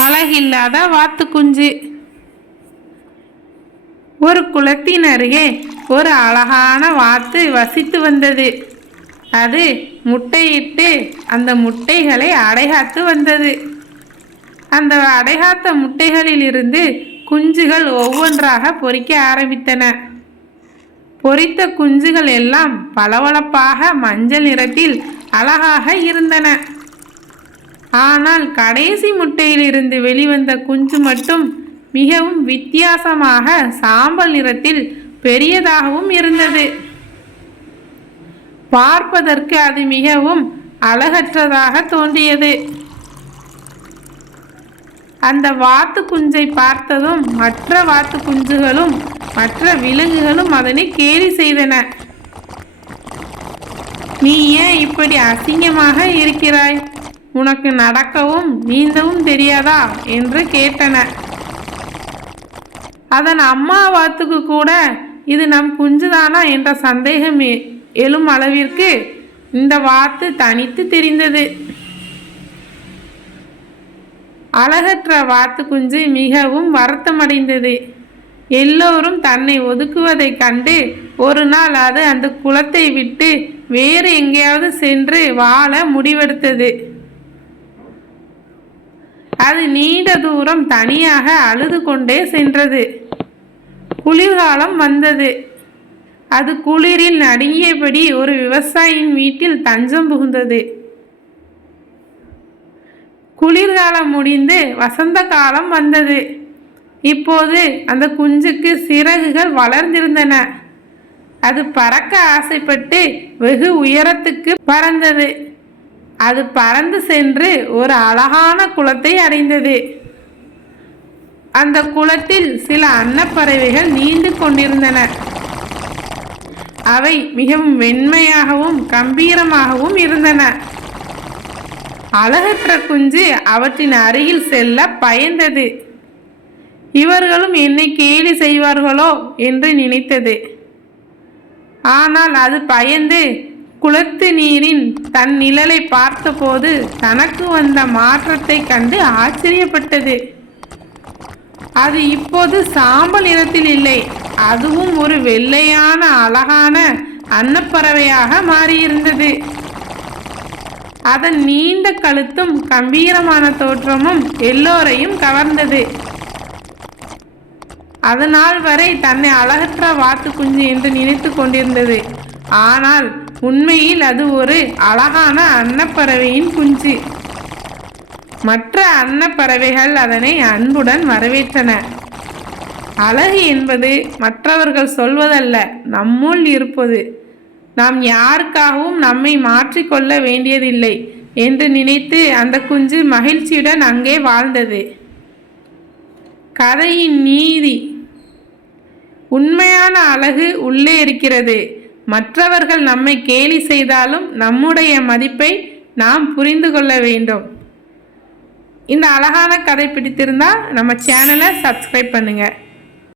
அழகில்லாத வாத்து குஞ்சு. ஒரு குளத்தின் அருகே ஒரு அழகான வாத்து வசித்து வந்தது. அது முட்டையிட்டு அந்த முட்டைகளை அடைகாத்து வந்தது. அந்த அடைகாத்த முட்டைகளில் இருந்து குஞ்சுகள் ஒவ்வொன்றாக பொரிக்க ஆரம்பித்தன. பொரித்த குஞ்சுகள் எல்லாம் பளபளப்பாக மஞ்சள் நிறத்தில் அழகாக இருந்தன. ஆனால் கடைசி முட்டையில் இருந்து வெளிவந்த குஞ்சு மட்டும் மிகவும் வித்தியாசமாக சாம்பல் நிறத்தில் பெரியதாகவும் இருந்தது. பார்ப்பதற்கு அது மிகவும் அழகற்றதாக தோன்றியது. அந்த வாத்து குஞ்சை பார்த்ததும் மற்ற வாத்து குஞ்சுகளும் மற்ற விலங்குகளும் அதனை கேலி செய்தன. நீ ஏன் இப்படி அசிங்கமாக இருக்கிறாய்? உனக்கு நடக்கவும் நீந்தவும் தெரியாதா என்று கேட்டன. அதன் அம்மா வாத்துக்கு கூட இது நம் குஞ்சுதானா என்ற சந்தேகம் எழும் அளவிற்கு இந்த வாத்து தனித்து தெரிந்தது. அழகற்ற வாத்து குஞ்சு மிகவும் வருத்தமடைந்தது. எல்லோரும் தன்னை ஒதுக்குவதை கண்டு ஒரு நாள் அது அந்த குளத்தை விட்டு வேறு எங்கேயாவது சென்று வாழ முடிவெடுத்தது. அது நீண்ட தூரம் தனியாக அழுது கொண்டே சென்றது. குளிர்காலம் வந்தது. அது குளிரில் நடுங்கியபடி ஒரு விவசாயியின் வீட்டில் தஞ்சம் புகுந்தது. குளிர்காலம் முடிந்து வசந்த காலம் வந்தது. இப்போது அந்த குஞ்சுக்கு சிறகுகள் வளர்ந்திருந்தன. அது பறக்க ஆசைப்பட்டு வெகு உயரத்துக்கு பறந்தது. அது பறந்து சென்று ஒரு அழகான குளத்தை அடைந்தது. அந்த குளத்தில் சில அன்னப்பறவைகள் நீந்து கொண்டிருந்தன. அவை மிகவும் வெண்மையாகவும் கம்பீரமாகவும் இருந்தன. அழகற்ற குஞ்சு அவற்றின் அருகில் செல்ல பயந்தது. இவர்களும் என்னை கேலி செய்வார்களோ என்று நினைத்தது. ஆனால் அது பயந்து குளத்து நீரின் தன் நிழலை பார்த்தபோது தனக்கு வந்த மாற்றத்தை கண்டு ஆச்சரியப்பட்டது. அது இப்போது சாம்பல் நிறத்தில் இல்லை, அதுவும் ஒரு வெள்ளையான அழகான அன்னப்பறவையாக மாறியிருந்தது. அதன் நீண்ட கழுத்தும் கம்பீரமான தோற்றமும் எல்லோரையும் கவர்ந்தது. அதனால் வரை தன்னை அழகற்ற வாத்து குஞ்சு என்று நினைத்து கொண்டிருந்தது. ஆனால் உண்மையில் அது ஒரு அழகான அன்னப்பறவையின் குஞ்சு. மற்ற அன்னப்பறவைகள் அதனை அன்புடன் வரவேற்றன. அழகு என்பது மற்றவர்கள் சொல்வதல்ல, நம்முள் இருப்பது. நாம் யாருக்காகவும் நம்மை மாற்றிக்கொள்ள வேண்டியதில்லை என்று நினைத்து அந்த குஞ்சு மகிழ்ச்சியுடன் அங்கே வாழ்ந்தது. கதையின் நீதி: உண்மையான அழகு உள்ளே இருக்கிறது. மற்றவர்கள் நம்மை கேலி செய்தாலும் நம்முடைய மதிப்பை நாம் புரிந்து கொள்ள வேண்டும். இந்த அழகான கதை பிடித்திருந்தால் நம்ம சேனலை சப்ஸ்கிரைப் பண்ணுங்கள்.